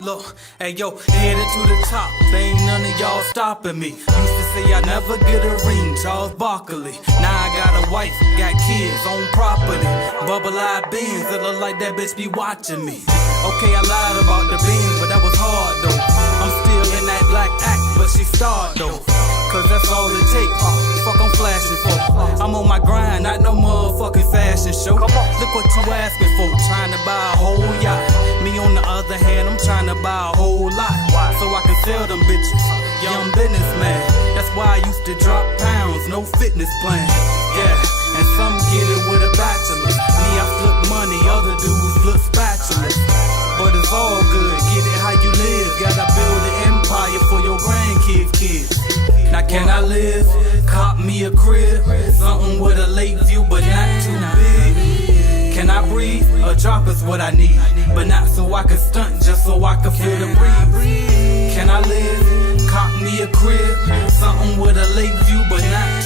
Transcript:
Look, hey yo, headed to the top, ain't none of y'all stopping me. Used to say I never get a ring, Charles Barkley. Now I got a wife, got kids, own property. Bubble-eyed beans, it look like that bitch be watching me. Okay, I lied about the beans, but that was hard though. I'm still in that black act, but she starred though. Cause that's all it takes, fuck I'm flashing for. I'm on my grind, not no motherfucking fashion show. Look what you asking for, trying to buy a whole yacht. Me on the other hand, I'm trying to buy a whole lot, so I can sell them bitches. Young businessman, that's why I used to drop pounds, no fitness plan. Yeah, and some get it with a bachelor. Me, I flip money, other dudes flip spatulas. But it's all good, get it how you live. Gotta build an empire for your grandkids, kids. Now can I live? Cop me a crib, something with a lake view but not too big. Can I breathe? A drop is what I need, but not so I can stunt, just so I can feel the breeze. Can I live? Cop me a crib, something with a lake view but not